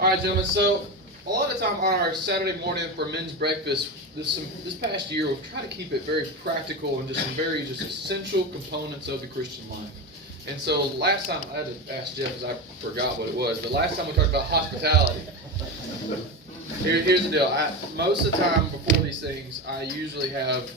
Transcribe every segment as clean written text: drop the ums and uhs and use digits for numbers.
All right, gentlemen. So a lot of time on our Saturday morning for men's breakfast, this past year, we've tried to keep it very practical and just some very just essential components of the Christian life. And so last time, I had to ask Jeff because I forgot what it was, but last time we talked about hospitality. Here's the deal. Most of the time before these things, I usually have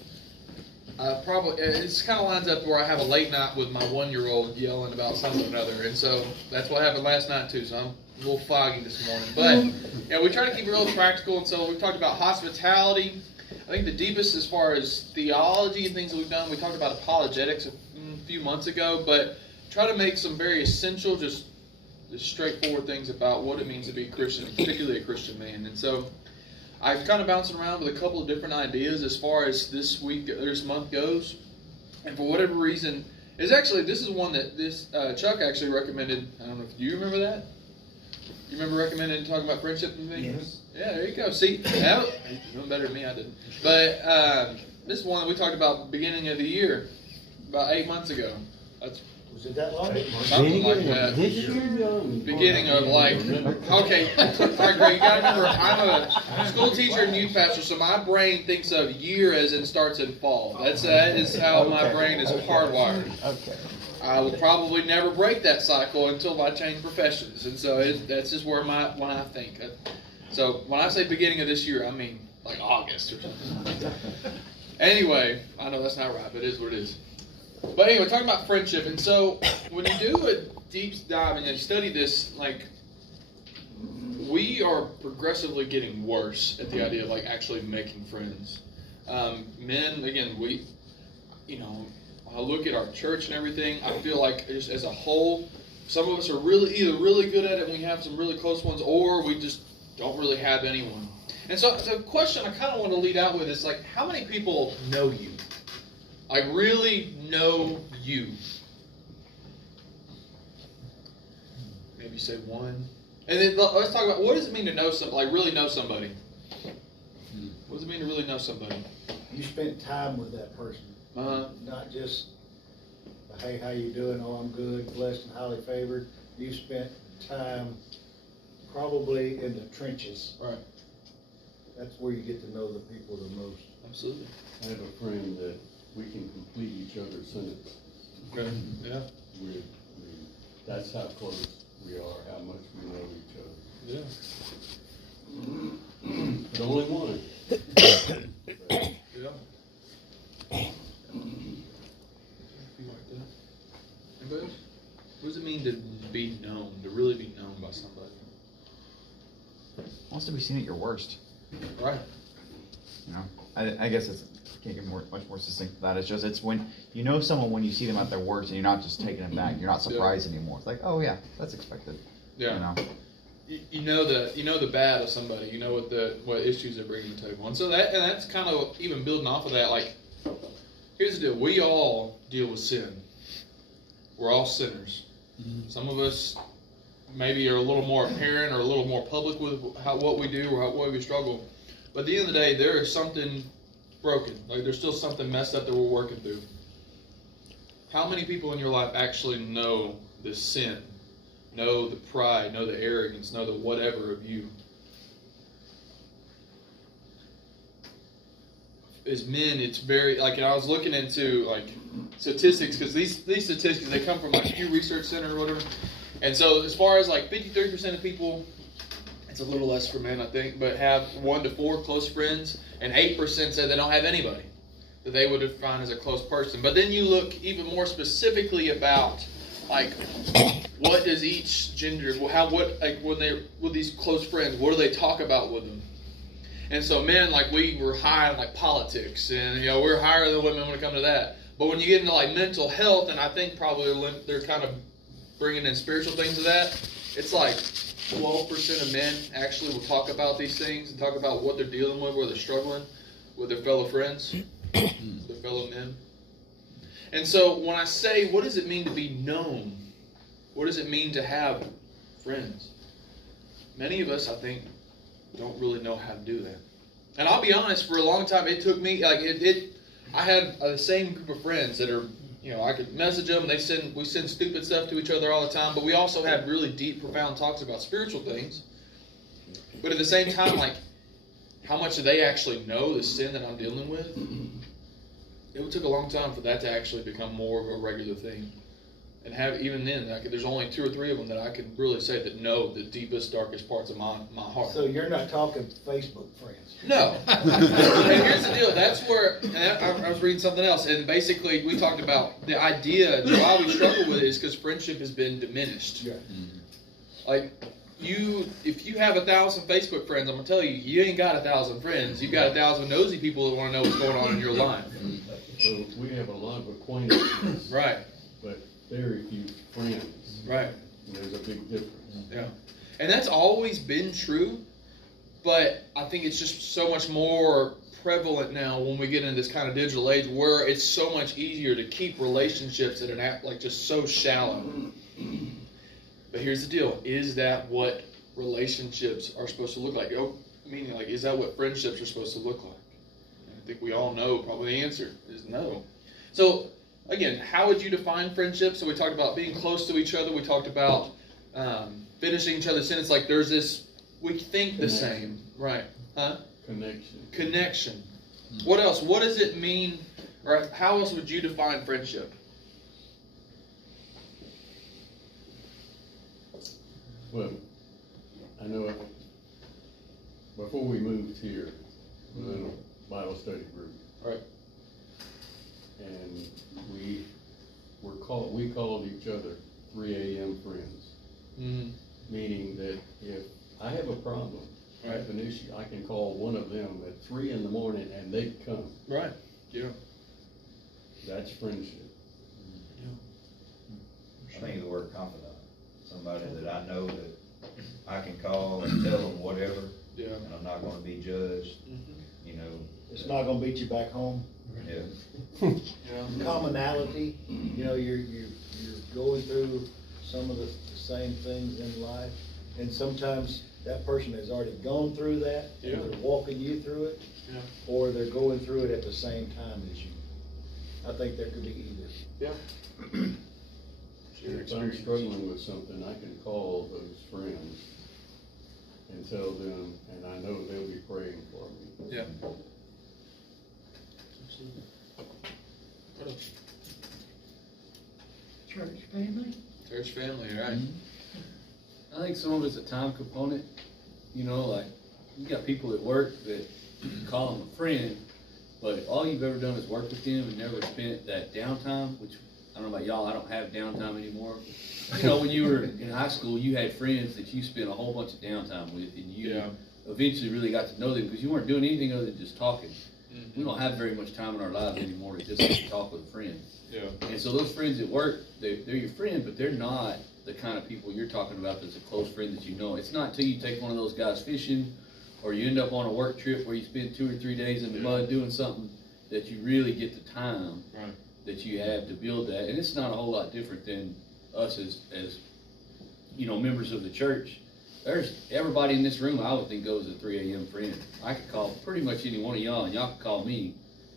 it's kind of lines up where I have a late night with my 1-year-old yelling about something or another. And so that's what happened last night too, so I'm a little foggy this morning. But yeah, we try to keep it real practical, and so we talked about hospitality. I think the deepest as far as theology and things that we've done, we talked about apologetics a few months ago, but try to make some very essential, just straightforward things about what it means to be a Christian, particularly a Christian man. And so I've kind of bouncing around with a couple of different ideas as far as this month goes. And for whatever reason, this is one that Chuck actually recommended. I don't know if you remember that. You remember recommending talking about friendship and things? Yes. Yeah, there you go. See, you're doing better than me. I didn't. But this is one that we talked about beginning of the year, about 8 months ago. Was it that long? Something like that. This year, Beginning of okay, all right, Greg, you gotta remember, I'm a school teacher and youth pastor, so my brain thinks of year as in starts in fall. That is how my brain is hardwired. Okay. I will probably never break that cycle until I change professions, and so that's just where when I think. So when I say beginning of this year, I mean like August or something. Anyway, I know that's not right, but it is what it is. But anyway, talking about friendship, and so when you do a deep dive and you study this, like, we are progressively getting worse at the idea of like actually making friends. Men, again, I look at our church and everything. I feel like just as a whole, some of us are either really good at it and we have some really close ones, or we just don't really have anyone. And so the question I kind of want to lead out with is like, how many people know you? Like, really know you? Maybe say one. And then let's talk about, what does it mean to know somebody, like really know somebody? What does it mean to really know somebody? You spent time with that person. Not just, hey, how you doing? Oh, I'm good, blessed and highly favored. You spent time probably in the trenches. Right. That's where you get to know the people the most. Absolutely. I have a friend that we can complete each other's sentence. Okay. Yeah. That's how close we are, how much we know each other. Yeah. But only one. Yeah. Anybody else? What does it mean to be known, to really be known by somebody? Wants to be seen at your worst. Right. You know, I guess can't get much more succinct than that. It's when you know someone when you see them at their worst, and you're not just taking them back. You're not surprised anymore. It's like, oh yeah, that's expected. Yeah. You know the bad of somebody. You know what issues they're bringing to the table, and so that's kind of even building off of that. Like, here's the deal: we all deal with sin. We're all sinners. Mm-hmm. Some of us maybe are a little more apparent or a little more public with what we do or what we struggle. But at the end of the day, there is something broken. Like, there's still something messed up that we're working through. How many people in your life actually know the sin, know the pride, know the arrogance, know the whatever of you? As men, it's very, like, and I was looking into like statistics, because these statistics, they come from like Pew Research Center or whatever. And so as far as like 53% of people, it's a little less for men, I think, but have 1 to 4 close friends, and 8% said they don't have anybody that they would define as a close person. But then you look even more specifically about, like, what does each gender, when they're with these close friends, what do they talk about with them? And so men, like, we were high on like politics, and we're higher than women when it comes to that. But when you get into like mental health, and I think probably they're kind of bringing in spiritual things to that, it's like 12% of men actually will talk about these things and talk about what they're dealing with, where they're struggling with their fellow friends, their fellow men. And so when I say, what does it mean to be known? What does it mean to have friends? Many of us, I think, don't really know how to do that. And I'll be honest, for a long time, it took me, like, I had the same group of friends that are, I could message them, we send stupid stuff to each other all the time, but we also had really deep, profound talks about spiritual things. But at the same time, like, how much do they actually know the sin that I'm dealing with? It took a long time for that to actually become more of a regular thing. And even then, there's only 2 or 3 of them that I can really say that know the deepest, darkest parts of my heart. So you're not talking Facebook friends? No. And here's the deal. That's where, and I was reading something else, and basically we talked about the idea, why we struggle with it is because friendship has been diminished. Yeah. Like, if you have 1,000 Facebook friends, I'm going to tell you, you ain't got 1,000 friends. You've got 1,000 nosy people that want to know what's going on in your life. So we have a lot of acquaintances. Right. But very few friends. Right. And there's a big difference. Yeah. And that's always been true, but I think it's just so much more prevalent now when we get into this kind of digital age where it's so much easier to keep relationships at an app like just so shallow. But here's the deal. Is that what relationships are supposed to look like? Meaning, like, is that what friendships are supposed to look like? And I think we all know probably the answer is no. So, again, how would you define friendship? So we talked about being close to each other. We talked about finishing each other's sentence. Like, there's this, we think the same. Right. Huh? Connection. What else? What does it mean, or how else would you define friendship? Well, I know before we moved here, we were in a Bible study group. Right. And we called each other 3 a.m. friends. Mm-hmm. Meaning that if I have a problem, I Right. have an issue, I can call one of them at 3 in the morning and they'd come. Right. Yeah. That's friendship. I think the word confidant, somebody that I know that I can call and tell them whatever, Yeah. and I'm not gonna be judged, Mm-hmm. you know. It's not gonna beat you back home. Yeah. Yeah. Commonality, you know, you're going through some of the same things in life, and sometimes that person has already gone through that, Yeah. and they're walking you through it, Yeah. or they're going through it at the same time as you. I think there could be either. Yeah. If I'm struggling with something, I can call those friends and tell them, and I know they'll be praying for me. Yeah. Church family? Church family, right? I think some of it's a time component, you know, like, you got people at work that you call them a friend, but if all you've ever done is work with them and never spent that downtime, which, I don't know about y'all, I don't have downtime anymore. You know, when you were in high school, you had friends that you spent a whole bunch of downtime with, and you Yeah. eventually really got to know them, because you weren't doing anything other than just talking. Mhm. We don't have very much time in our lives anymore to just talk with a friend. Yeah. And so those friends at work, they're your friend, but they're not the kind of people you're talking about that's a close friend that you know. It's not until you take one of those guys fishing, or you end up on a work trip where you spend 2 or 3 days in the mud doing something, that you really get the time Right. that you have to build that. And it's not a whole lot different than us as you know, members of the church. There's everybody in this room, I would think, goes a 3 a.m. friend. I could call pretty much any one of y'all, and y'all could call me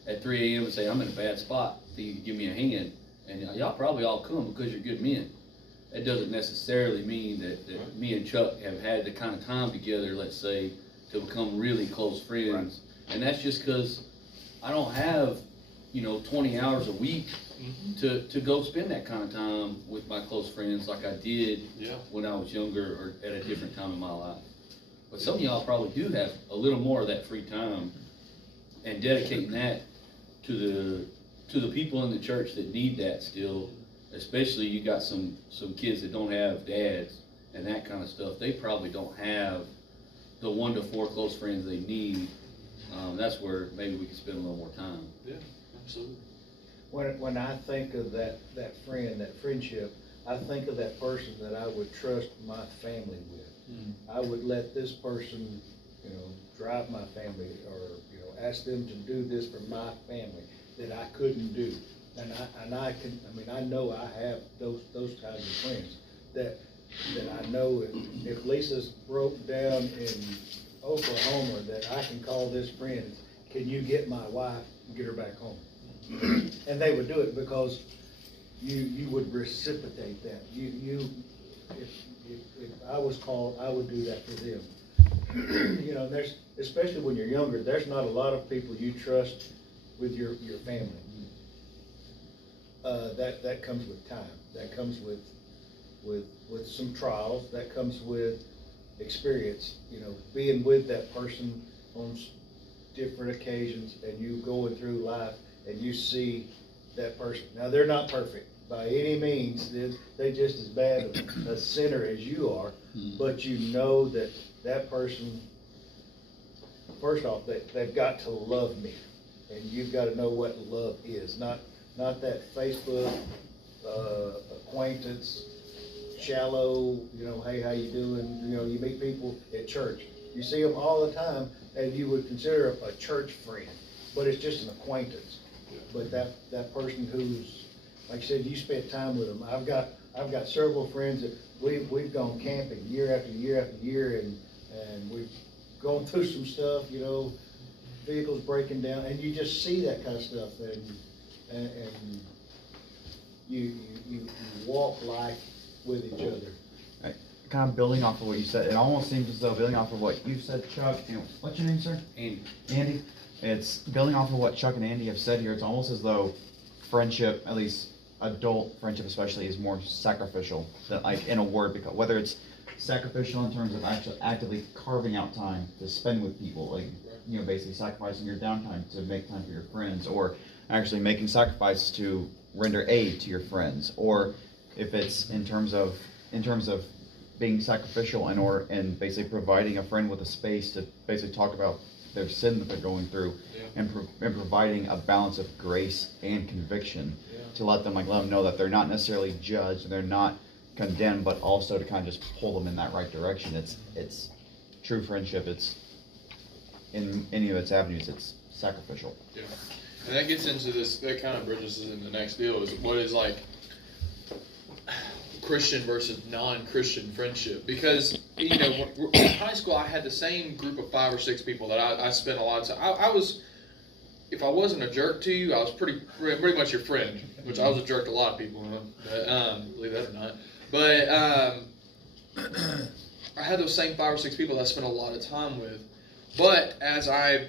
at 3 a.m. and say, I'm in a bad spot, so you can give me a hand. And y'all probably all come because you're good men. That doesn't necessarily mean that me and Chuck have had the kind of time together, let's say, to become really close friends. And that's just because I don't have, you know, 20 hours a week to go spend that kind of time with my close friends like I did Yeah. when I was younger or at a different time in my life. But some of y'all probably do have a little more of that free time, and dedicating that to the people in the church that need that still. Especially you got some kids that don't have dads and that kind of stuff. They probably don't have the 1 to 4 close friends they need. That's where maybe we could spend a little more time. Yeah. Absolutely. When I think of that friend, that friendship, I think of that person that I would trust my family with. I would let this person, you know, drive my family, or, you know, ask them to do this for my family that I couldn't do. And I know I have those kinds of friends that I know if Lisa's broke down in Oklahoma, that I can call this friend, can you get my wife and get her back home? And they would do it because you would reciprocate that. If I was called, I would do that for them. you know, especially when you're younger, there's not a lot of people you trust with your family. That comes with time. That comes with some trials. That comes with experience. You know, being with that person on different occasions, and you going through life, and you see that person. Now, they're not perfect by any means. They're just as bad a sinner as you are. But you know that person, first off, they've got to love me, and you've got to know what love is. Not that Facebook acquaintance, shallow. You know, hey, how you doing? You know, you meet people at church. You see them all the time, and you would consider a church friend, but it's just an acquaintance. But that person who's, like I said, you spent time with them. I've got several friends that we've gone camping year after year after year, and we've gone through some stuff, you know, vehicles breaking down, and you just see that kind of stuff, and you walk life with each other. Kind of building off of what you said, it almost seems as though building off of what you said, Chuck, and what's your name, sir? Andy. It's building off of what Chuck and Andy have said here. It's almost as though friendship, at least adult friendship especially, is more sacrificial than, like, in a word, because whether it's sacrificial in terms of actually actively carving out time to spend with people, like, you know, basically sacrificing your downtime to make time for your friends, or actually making sacrifices to render aid to your friends, or if it's in terms of being sacrificial and basically providing a friend with a space to basically talk about their sin that they're going through, and providing a balance of grace and conviction to let them know that they're not necessarily judged and they're not condemned, but also to kind of just pull them in that right direction. It's true friendship. It's in any of its avenues. It's sacrificial. Yeah, and that gets into this. That kind of bridges us into the next deal. Is what is like Christian versus non-Christian friendship, because you know in high school I had the same group of 5 or 6 people that I spent a lot of time. I was, if I wasn't a jerk to you, I was pretty much your friend, which I was a jerk to a lot of people, believe that or not. But I had those same 5 or 6 people that I spent a lot of time with. But as I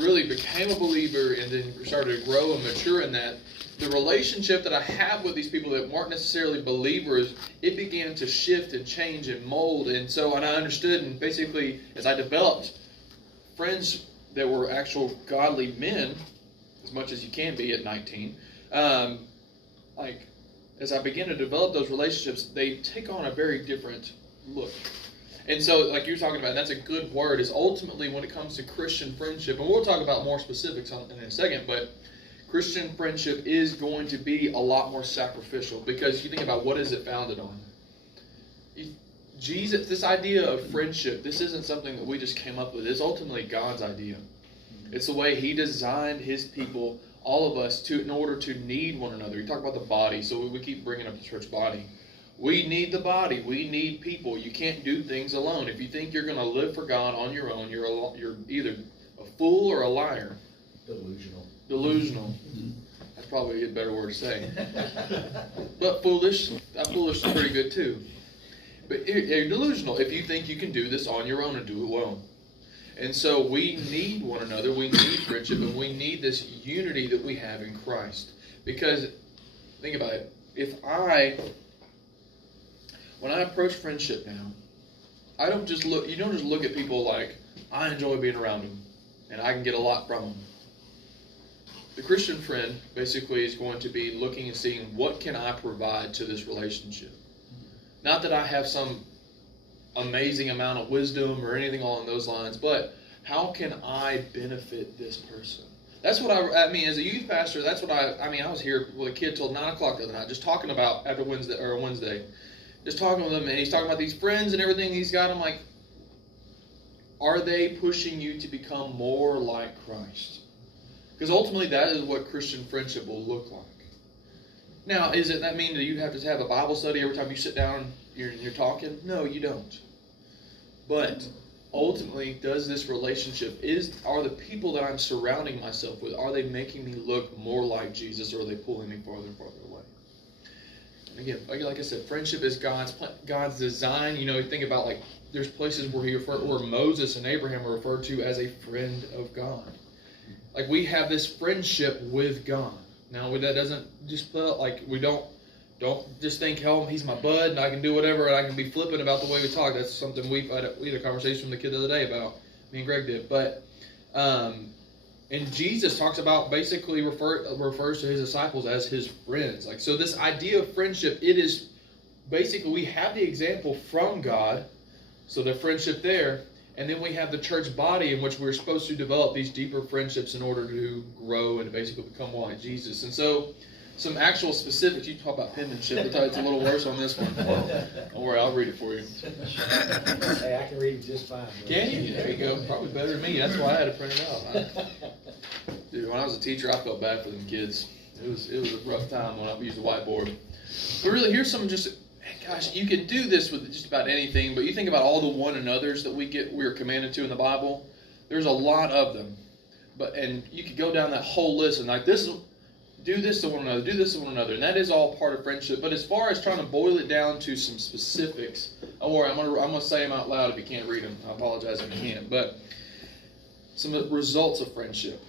really became a believer and then started to grow and mature in that, the relationship that I have with these people that weren't necessarily believers, it began to shift and change and mold. And I understood, and basically as I developed friends that were actual godly men, as much as you can be at 19, as I began to develop those relationships, they take on a very different look. And so, like you're talking about, and that's a good word, is ultimately when it comes to Christian friendship, and we'll talk about more specifics on it in a second, but Christian friendship is going to be a lot more sacrificial, because you think about what is it founded on. Jesus, this idea of friendship, this isn't something that we just came up with. It's ultimately God's idea. It's the way He designed His people, all of us, in order to need one another. You talk about the body, so we keep bringing up the church body. We need the body. We need people. You can't do things alone. If you think you're going to live for God on your own, you're either a fool or a liar. Delusional. That's probably a better word to say. But foolish is pretty good too. But you're delusional if you think you can do this on your own and do it well. And so we need one another. We need friendship, and we need this unity that we have in Christ. Because think about it. When I approach friendship now, you don't just look at people like, I enjoy being around them and I can get a lot from them. The Christian friend basically is going to be looking and seeing, what can I provide to this relationship? Not that I have some amazing amount of wisdom or anything along those lines, but how can I benefit this person? That's what I mean, as a youth pastor, that's what I was here with a kid till 9 o'clock the other night, just talking about after Wednesday, just talking with him, and he's talking about these friends and everything he's got. I'm like, are they pushing you to become more like Christ? Because ultimately that is what Christian friendship will look like. Now, does that mean that you have to have a Bible study every time you sit down and you're talking? No, you don't. But ultimately, does this relationship, are the people that I'm surrounding myself with, are they making me look more like Jesus, or are they pulling me farther and farther away? And again, like I said, friendship is God's design. You know, you think about like there's places where Moses and Abraham are referred to as a friend of God. Like, we have this friendship with God. Now, that doesn't just feel like we don't just think, oh, he's my bud and I can do whatever and I can be flippant about the way we talk. That's something we had a conversation with the kid the other day about. Me and Greg did. But, and Jesus talks about, basically refers to his disciples as his friends. Like, so this idea of friendship, it is basically, we have the example from God, so the friendship there, and then we have the church body in which we're supposed to develop these deeper friendships in order to grow and basically become more like Jesus. And so, some actual specifics. You talk about penmanship. It's a little worse on this one. Don't worry, I'll read it for you. Hey, I can read it just fine. Bro. Can you? There you go. Probably better than me. That's why I had to print it out. Dude, when I was a teacher, I felt bad for them kids. It was a rough time when I used the whiteboard. But really, here's some just, gosh, you can do this with just about anything, but you think about all the one another's that we're commanded to in the Bible. There's a lot of them. And you could go down that whole list and like, do this to one another, do this to one another, and that is all part of friendship. But as far as trying to boil it down to some specifics, don't worry, I'm gonna say them out loud if you can't read them. I apologize if you can't. But some results of friendship.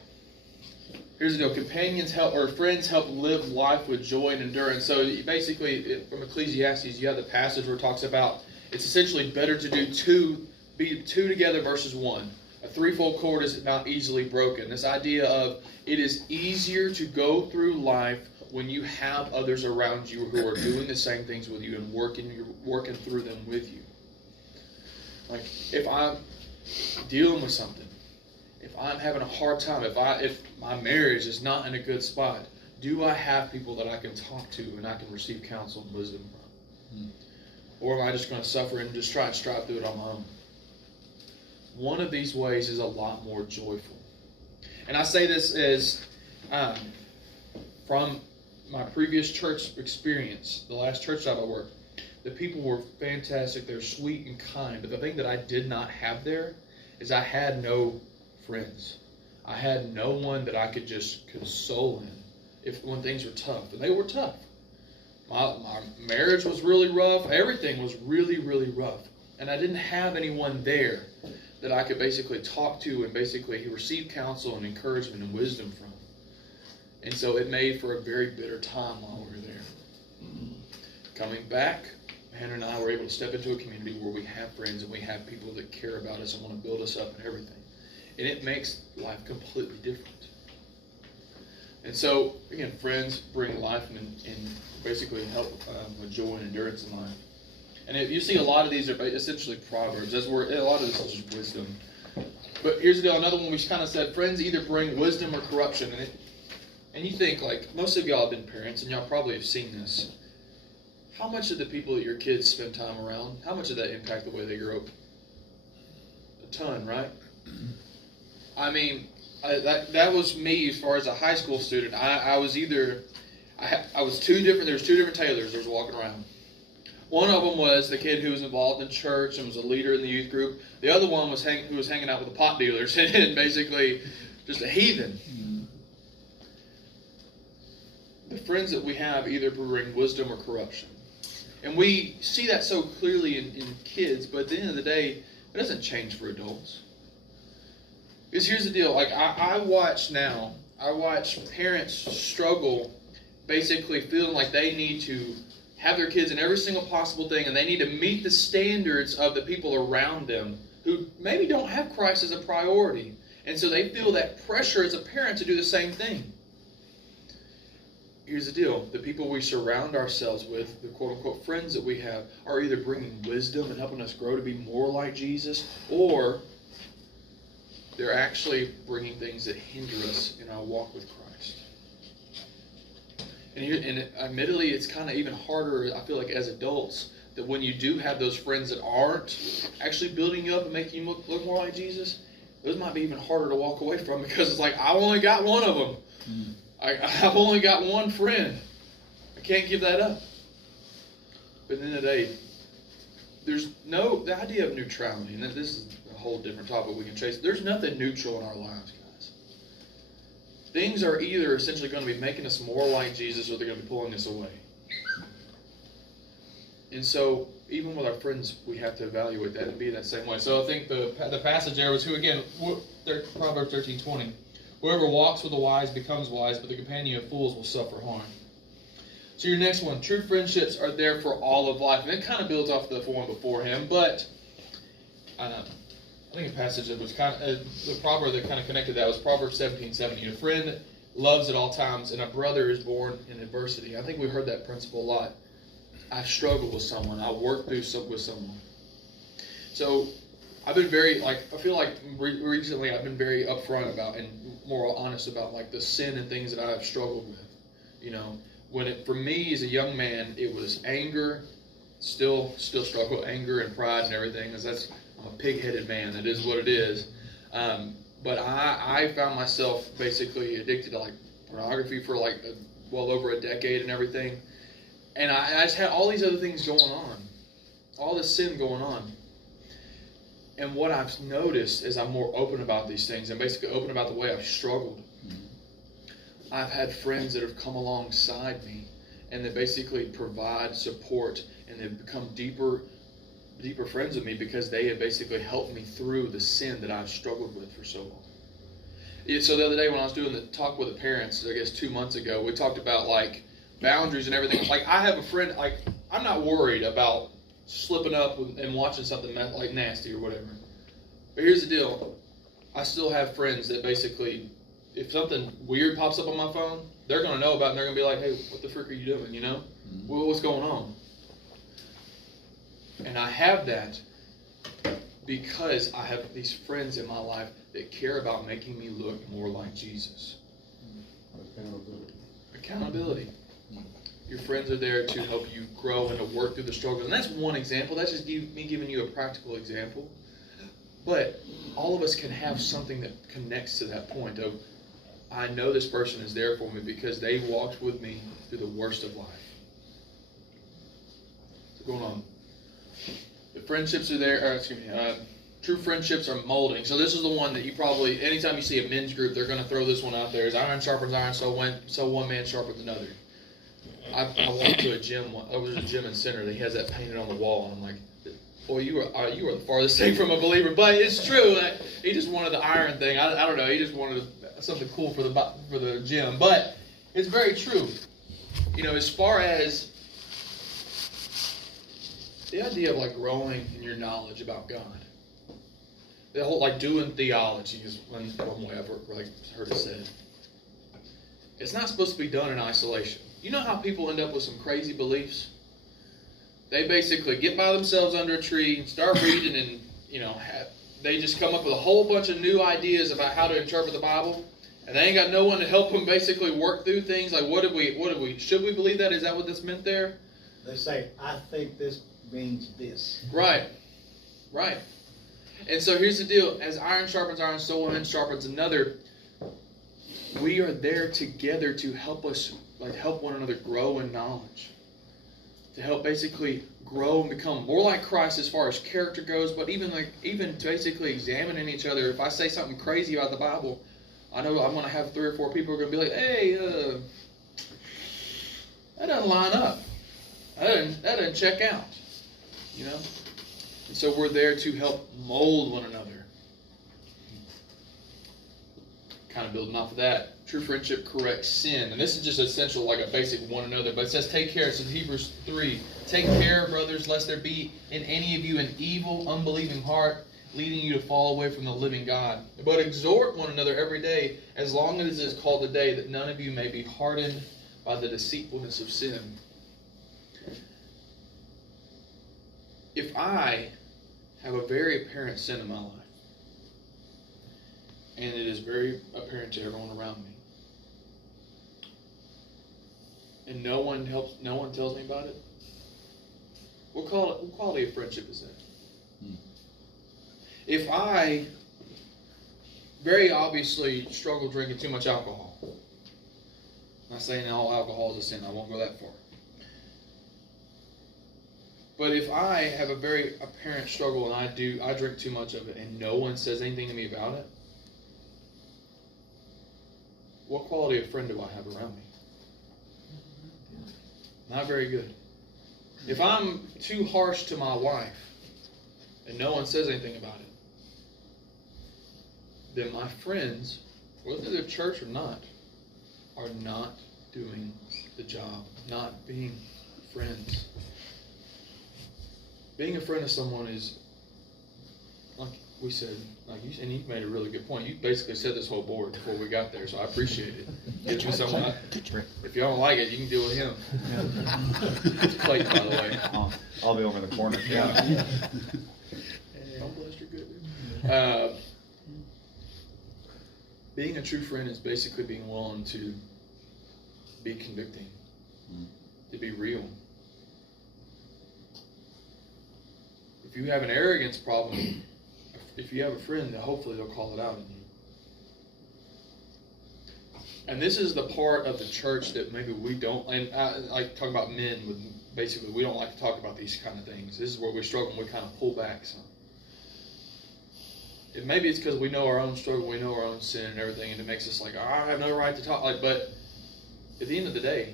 Here's the deal: friends help live life with joy and endurance. So basically, from Ecclesiastes, you have the passage where it talks about it's essentially better to be two together versus one. A threefold cord is not easily broken. This idea of it is easier to go through life when you have others around you who are doing the same things with you and working through them with you. Like, if I'm dealing with something, if I'm having a hard time, if my marriage is not in a good spot, do I have people that I can talk to and I can receive counsel and wisdom from? Or am I just going to suffer and just try and strive through it on my own? One of these ways is a lot more joyful. And I say this as from my previous church experience, the last church job I worked. The people were fantastic. They're sweet and kind. But the thing that I did not have there is I had no friends. I had no one that I could just console in when things were tough. And they were tough. My marriage was really rough. Everything was really, really rough. And I didn't have anyone there that I could basically talk to and basically receive counsel and encouragement and wisdom from. And so it made for a very bitter time while we were there. Coming back, Hannah and I were able to step into a community where we have friends and we have people that care about us and want to build us up and everything. And it makes life completely different. And so, again, friends bring life and basically help with joy and endurance in life. And if you see a lot of these are essentially proverbs. That's where a lot of this is just wisdom. But here's the deal. Another one we kind of said, friends either bring wisdom or corruption. And you think, like, most of y'all have been parents, and y'all probably have seen this. How much of the people that your kids spend time around, how much of that impact the way they grow up? A ton, right? I mean, that was me as far as a high school student. I was two different Taylors that was walking around. One of them was the kid who was involved in church and was a leader in the youth group. The other one was who was hanging out with the pot dealers and basically just a heathen. The friends that we have either bring wisdom or corruption. And we see that so clearly in kids, but at the end of the day, it doesn't change for adults. Because here's the deal, like I watch parents struggle basically feeling like they need to have their kids in every single possible thing and they need to meet the standards of the people around them who maybe don't have Christ as a priority. And so they feel that pressure as a parent to do the same thing. Here's the deal. The people we surround ourselves with, the quote-unquote friends that we have, are either bringing wisdom and helping us grow to be more like Jesus, or they're actually bringing things that hinder us in our walk with Christ. And admittedly, it's kind of even harder, I feel like, as adults, that when you do have those friends that aren't actually building you up and making you look more like Jesus, those might be even harder to walk away from because it's like, I've only got one of them. I've only got one friend. I can't give that up. But at the end of the day, the idea of neutrality, and this is a whole different topic we can chase. There's nothing neutral in our lives, guys. Things are either essentially going to be making us more like Jesus or they're going to be pulling us away. And so even with our friends, we have to evaluate that and be that same way. So I think the passage there was, who again, Proverbs 13:20. Whoever walks with the wise becomes wise, but the companion of fools will suffer harm. So your next one, true friendships are there for all of life. And it kind of builds off the one before him, but I think a passage that was kind of, the proverb that kind of connected that was Proverbs 17:70. A friend loves at all times, and a brother is born in adversity. I think we heard that principle a lot. I struggle with someone. I work through with someone. So I've been very, I feel like recently I've been very upfront about and more honest about the sin and things that I have struggled with. For me as a young man, it was anger, still struggle with anger and pride and everything, because I'm a pig-headed man. That is what it is. But I found myself basically addicted to pornography for well over a decade and everything. And I just had all these other things going on. All this sin going on. And what I've noticed is I'm more open about these things and basically open about the way I've struggled. I've had friends that have come alongside me and they basically provide support, and they've become deeper friends with me because they have basically helped me through the sin that I've struggled with for so long. Yeah, so the other day when I was doing the talk with the parents, I guess 2 months ago, we talked about boundaries and everything. I have a friend, I'm not worried about slipping up and watching something nasty or whatever. But here's the deal. I still have friends that basically, if something weird pops up on my phone, they're going to know about it and they're going to be like, hey, what the frick are you doing, Well, what's going on? And I have that because I have these friends in my life that care about making me look more like Jesus. Accountability. Your friends are there to help you grow and to work through the struggles. And that's one example. That's just me giving you a practical example. But all of us can have something that connects to that point of, I know this person is there for me because they walked with me through the worst of life. What's going on? The friendships are there, true friendships are molding. So this is the one that you probably, anytime you see a men's group, they're going to throw this one out there. Is iron sharpens iron, so one man sharpens another. I walked to a gym. I was a gym in Center. He has that painted on the wall, and I'm like, boy, you are the farthest thing from a believer. But it's true. He just wanted the iron thing. I don't know. He just wanted something cool for the gym. But it's very true. As far as the idea of growing in your knowledge about God, the whole doing theology is one way I've heard it said. It's not supposed to be done in isolation. You know how people end up with some crazy beliefs? They basically get by themselves under a tree and start reading, and they just come up with a whole bunch of new ideas about how to interpret the Bible, and they ain't got no one to help them basically work through things. Should we believe that? Is that what this meant there? They say, I think this means this. Right. And so here's the deal. As iron sharpens iron, so one man sharpens another. We are there together to help us, help one another grow in knowledge. To help basically grow and become more like Christ as far as character goes, but even basically examining each other. If I say something crazy about the Bible, I know I'm going to have 3 or 4 people who are going to be like, hey, that doesn't line up. That doesn't check out. And so we're there to help mold one another. Kind of building off of that, true friendship corrects sin. And this is just essential, a basic one another. But it says, take care. It says Hebrews 3. Take care, brothers, lest there be in any of you an evil, unbelieving heart, leading you to fall away from the living God. But exhort one another every day, as long as it is called today, that none of you may be hardened by the deceitfulness of sin. If I have a very apparent sin in my life, and it is very apparent to everyone around me, and no one tells me about it, what quality of friendship is that? If I very obviously struggle drinking too much alcohol, I'm not saying all alcohol is a sin, I won't go that far. But if I have a very apparent struggle and I drink too much of it and no one says anything to me about it, what quality of friend do I have around me? Not very good. If I'm too harsh to my wife and no one says anything about it, then my friends, whether they're church or not, are not doing the job, not being friends. Being a friend of someone is, like we said, like you, and you made a really good point. You basically said this whole board before we got there, so I appreciate it. Gives me someone. If you don't like it, you can deal with him. It's Clayton, by the way. I'll be over in the corner. Yeah. Don't blast your good. Being a true friend is basically being willing to be convicting, to be real. If you have an arrogance problem, if you have a friend, then hopefully they'll call it out in you. And this is the part of the church that maybe we don't, and I like talking about men, with basically we don't like to talk about these kind of things. This is where we struggle and we kind of pull back some. And maybe it's because we know our own struggle, we know our own sin and everything, and it makes us like, oh, I have no right to talk. Like, but at the end of the day,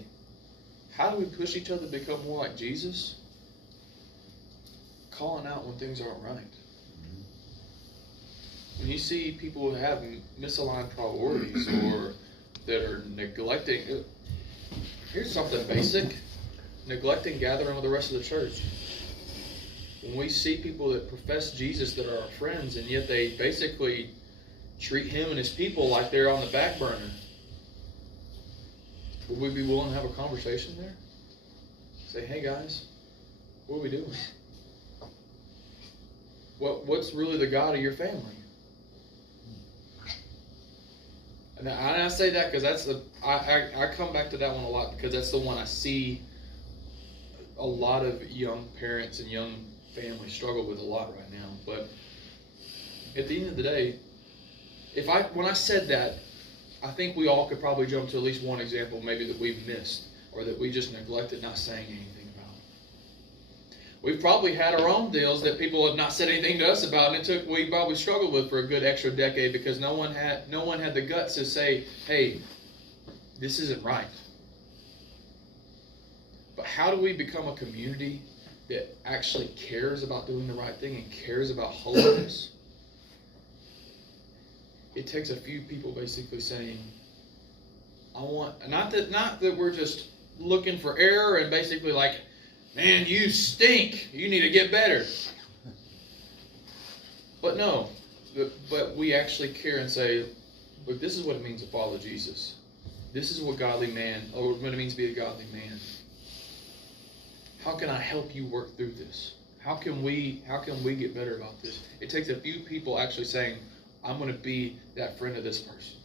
how do we push each other to become more like Jesus? Calling out when things aren't right. When you see people who have misaligned priorities or that are neglecting, here's something basic, neglecting gathering with the rest of the church. When we see people that profess Jesus that are our friends, and yet they basically treat him and his people like they're on the back burner, would we be willing to have a conversation there? Say, hey guys, what are we doing? What's really the God of your family? And I say that because that's I come back to that one a lot, because that's the one I see a lot of young parents and young families struggle with a lot right now. But at the end of the day, when I said that, I think we all could probably jump to at least one example maybe that we've missed or that we just neglected not saying anything about. We've probably had our own deals that people have not said anything to us about, and we probably struggled with for a good extra decade because no one had the guts to say, hey, this isn't right. But how do we become a community that actually cares about doing the right thing and cares about holiness? It takes a few people basically saying, I want, not that we're just looking for error and basically like, man, you stink, you need to get better. But no, but we actually care and say, look, this is what it means to follow Jesus. This is what what it means to be a godly man. How can I help you work through this? How can we get better about this? It takes a few people actually saying, I'm going to be that friend of this person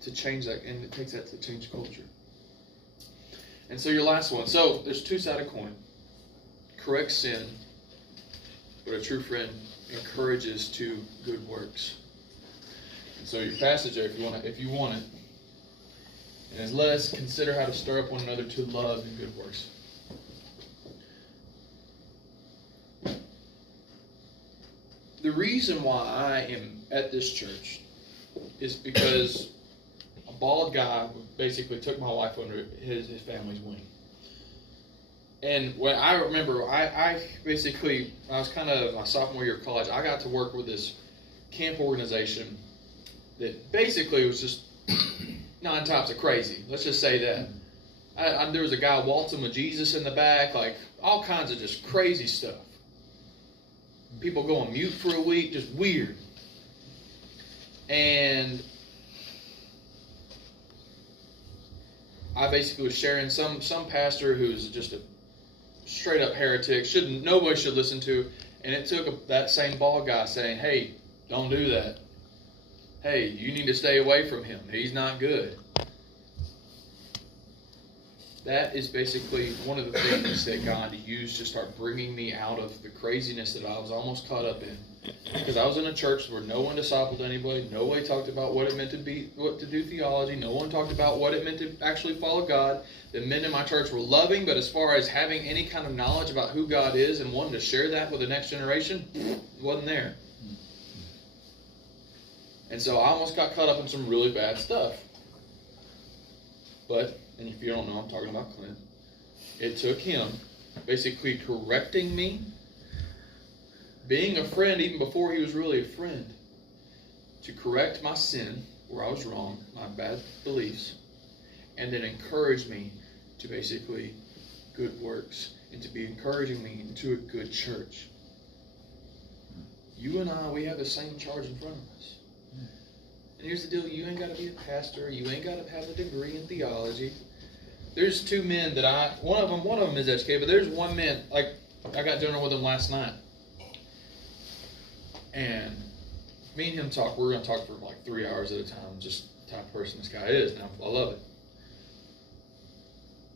to change that, and it takes that to change culture. And so your last one. So there's two-sided coin. Correct sin, but a true friend encourages to good works. And so your passage there, if you want it, and is, let us consider how to stir up one another to love and good works. The reason why I am at this church is because a bald guy basically took my wife under his family's wing. And when I remember, I was kind of my sophomore year of college, I got to work with this camp organization that basically was just 9 times of crazy. Let's just say that. There was a guy waltzing with Jesus in the back, like all kinds of just crazy stuff. People going mute for a week, just weird. And I basically was sharing some pastor who's just a straight up heretic, nobody should listen to, and it took that same bald guy saying, hey, don't do that. Hey, you need to stay away from him. He's not good. That is basically one of the things that God used to start bringing me out of the craziness that I was almost caught up in. Because I was in a church where no one discipled anybody, nobody talked about what it meant to do theology, no one talked about what it meant to actually follow God. The men in my church were loving, but as far as having any kind of knowledge about who God is and wanting to share that with the next generation, it wasn't there. And so I almost got caught up in some really bad stuff. But, and if you don't know, I'm talking about Clint. It took him basically correcting me, being a friend even before he was really a friend, to correct my sin where I was wrong, my bad beliefs, and then encourage me to basically good works and to be encouraging me into a good church. You and I, we have the same charge in front of us. And here's the deal, you ain't got to be a pastor, you ain't got to have a degree in theology. There's two men that one of them is educated, but there's one man, like, I got dinner with him last night. And me and him talk, we're going to talk for like 3 hours at a time, just the type of person this guy is. Now, I love it.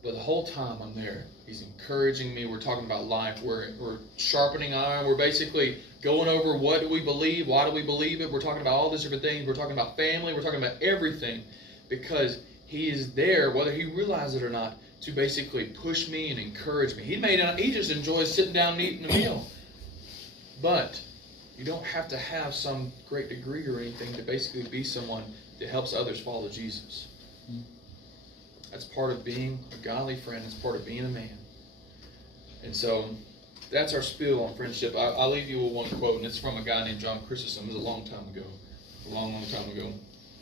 But the whole time I'm there, he's encouraging me. We're talking about life. We're sharpening iron. We're basically going over what do we believe, why do we believe it. We're talking about all these different things. We're talking about family. We're talking about everything, because he is there, whether he realizes it or not, to basically push me and encourage me. He just enjoys sitting down and eating a meal. But you don't have to have some great degree or anything to basically be someone that helps others follow Jesus. That's part of being a godly friend. It's part of being a man. And so that's our spiel on friendship. I'll leave you with one quote, and it's from a guy named John Chrysostom. It was a long time ago. A long, long time ago.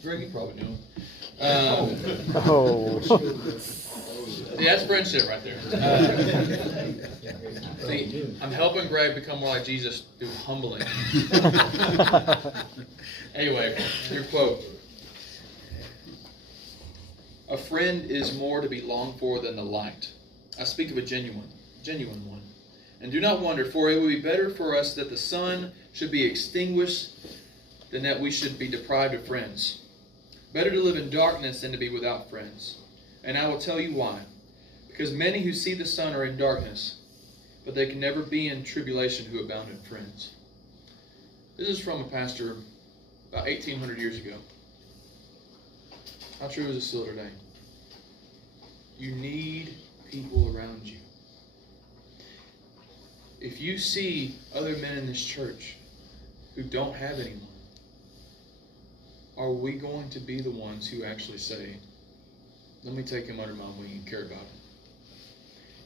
Greg, you probably knew him. Yeah, that's friendship right there. See, I'm helping Greg become more like Jesus through humbling. Anyway, your quote. A friend is more to be longed for than the light. I speak of a genuine one. And do not wonder, for it would be better for us that the sun should be extinguished than that we should be deprived of friends. Better to live in darkness than to be without friends. And I will tell you why. Because many who see the sun are in darkness, but they can never be in tribulation who abound in friends. This is from a pastor about 1,800 years ago. How true is it still today? You need people around you. If you see other men in this church who don't have anyone, are we going to be the ones who actually say, let me take him under my wing and care about him?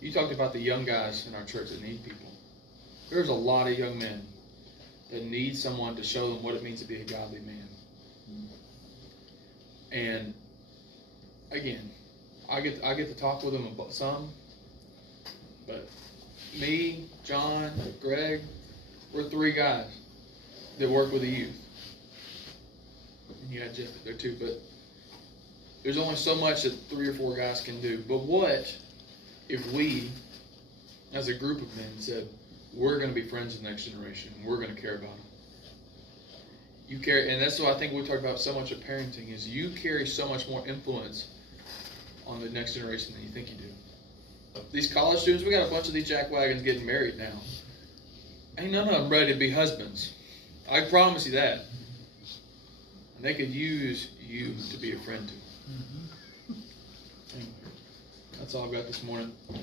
You talked about the young guys in our church that need people. There's a lot of young men that need someone to show them what it means to be a godly man. And again, I get to talk with them about some, but me, John, Greg, we're three guys that work with the youth. And you had Jeff there too, but there's only so much that 3 or 4 guys can do. But what if we, as a group of men, said, we're going to be friends with the next generation, and we're going to care about them? You carry, and that's what I think we talk about so much of parenting, is you carry so much more influence on the next generation than you think you do. These college students, we got a bunch of these jackwagons getting married now. Ain't none of them ready to be husbands. I promise you that. And they could use you to be a friend to. Anyway, that's all I've got this morning. I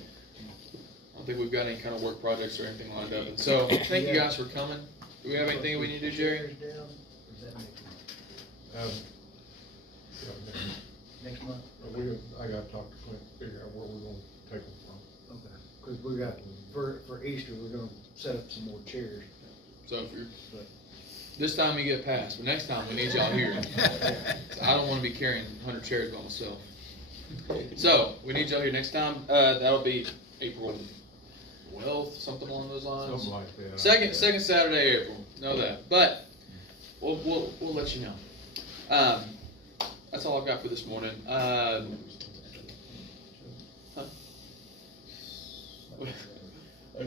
don't think we've got any kind of work projects or anything lined up. And so, thank you guys for coming. Do we have anything we need to do, Jerry? Next month? I gotta talk to Clint, figure out where we're gonna take them from. Okay. Because we got, for Easter, we're gonna set up some more chairs. So if you're, this time you get passed, but next time we need y'all here. I don't want to be carrying 100 chairs by myself. So we need y'all here next time. That'll be April 12th, something along those lines. Something like that. Second Saturday, April. Know that, but we'll let you know. That's all I've got for this morning. I'm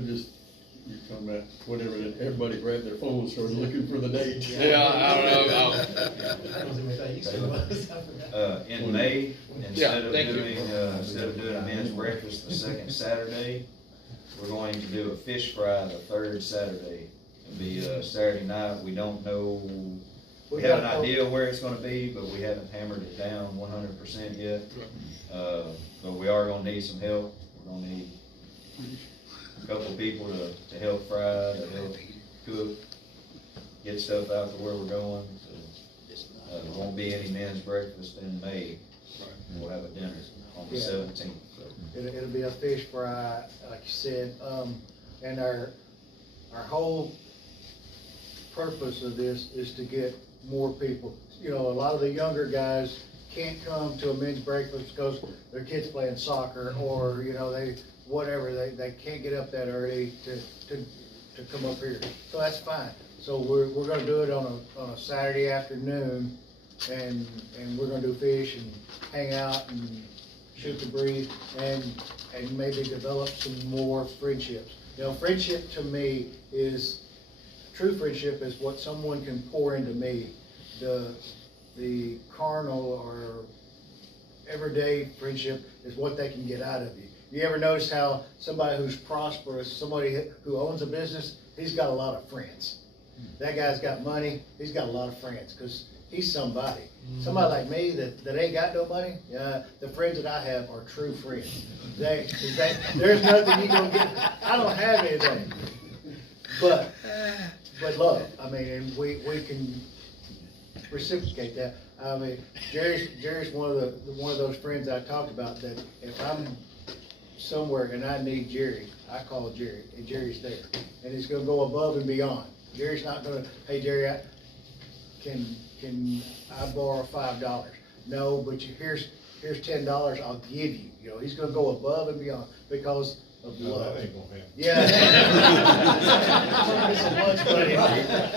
just, you're talking about whatever, that everybody grabbed their phone and started looking for the date. Yeah, I don't know. In May, instead of thank you. doing a men's breakfast the second Saturday, we're going to do a fish fry the third Saturday. It'll be Saturday night. We don't know. We have an idea where it's going to be, but we haven't hammered it down 100% yet. But we are going to need some help. We're going to need a couple of people to help fry, to help cook, get stuff out to where we're going. So there won't be any men's breakfast in May. And we'll have a dinner on the Yeah. 17th, so. It'll be a fish fry, like you said, and our whole purpose of this is to get more people. You know, a lot of the younger guys can't come to a men's breakfast because their kid's playing soccer, or, you know, they can't get up that early to come up here. So that's fine. So we're gonna do it on a Saturday afternoon, and we're gonna do fish and hang out and shoot the breeze, and maybe develop some more friendships. You know, friendship to me is, true friendship is what someone can pour into me. The carnal or everyday friendship is what they can get out of you. You ever notice how somebody who's prosperous, somebody who owns a business, he's got a lot of friends. That guy's got money, he's got a lot of friends, because he's somebody. Somebody like me that ain't got no money, the friends that I have are true friends. There's nothing you gonna get. I don't have anything, but love. I mean, and we can reciprocate that. I mean, Jerry's one of those friends I talked about, that if I'm somewhere and I need Jerry, I call Jerry, and Jerry's there, and he's gonna go above and beyond. Jerry's not gonna, hey Jerry, can I borrow $5? No, but here's $10 I'll give you. You know, he's gonna go above and beyond because of love. That ain't gonna happen. Yeah. It's a lunch buddy.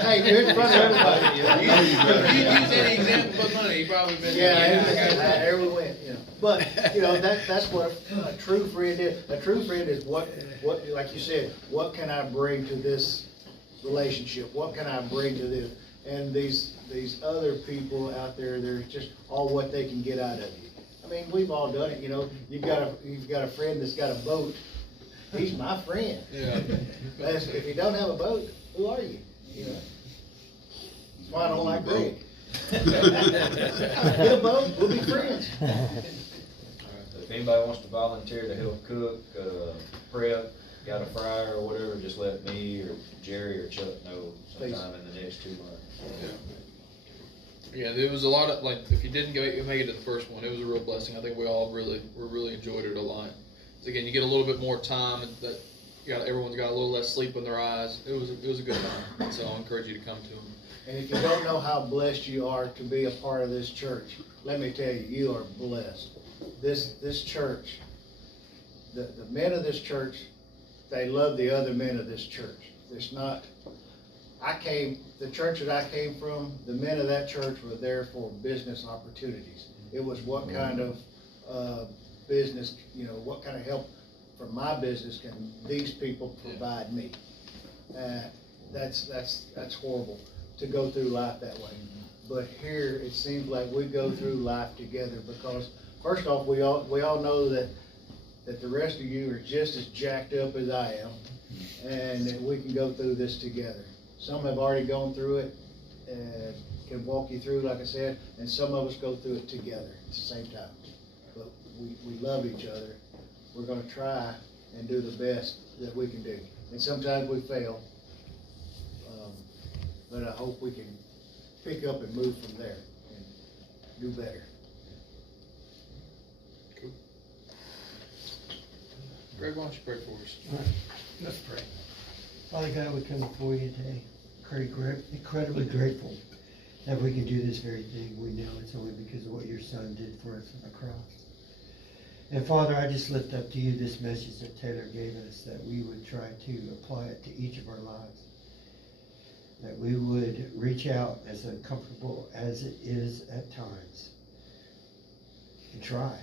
Hey, do it in front of everybody. If you use any example but money, he probably been. There we went, you know. But, you know, that's what a true friend is. A true friend is what, like you said, what can I bring to this relationship? What can I bring to this? And these other people out there, they're just all what they can get out of you. I mean, we've all done it, you know. You've got a friend that's got a boat. He's my friend. Yeah. If you don't have a boat, who are you? You know. That's why I don't like boat. Get a boat, we'll be friends. If anybody wants to volunteer to help cook, prep, got a fryer or whatever, just let me or Jerry or Chuck know sometime in the next 2 months. Yeah, there was a lot of, like, if you didn't make it to the first one, it was a real blessing. I think we all really enjoyed it a lot. So again, you get a little bit more time, and that everyone's got a little less sleep in their eyes. It was a good time. So I encourage you to come to them. And if you don't know how blessed you are to be a part of this church, let me tell you, you are blessed. This church, the men of this church, they love the other men of this church. It's not, the church that I came from, the men of that church were there for business opportunities. It was what kind of business, you know, what kind of help for my business can these people provide me? That's horrible to go through life that way. But here, it seems like we go through life together, because first off, we all know that the rest of you are just as jacked up as I am, and that we can go through this together. Some have already gone through it, and can walk you through, like I said, and some of us go through it together at the same time. But we love each other. We're gonna try and do the best that we can do. And sometimes we fail, but I hope we can pick up and move from there and do better. Cool. Greg, why don't you pray for us? All right, let's pray. Father God, we come before you today, incredibly grateful that we can do this very thing. We know it's only because of what your Son did for us on the cross. And Father, I just lift up to you this message that Taylor gave us, that we would try to apply it to each of our lives. That we would reach out, as uncomfortable as it is at times, and try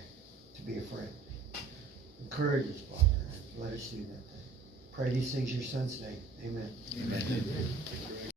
to be a friend. Encourage us, Father, and let us do that thing. Pray these things in your Son's name. Amen. Amen.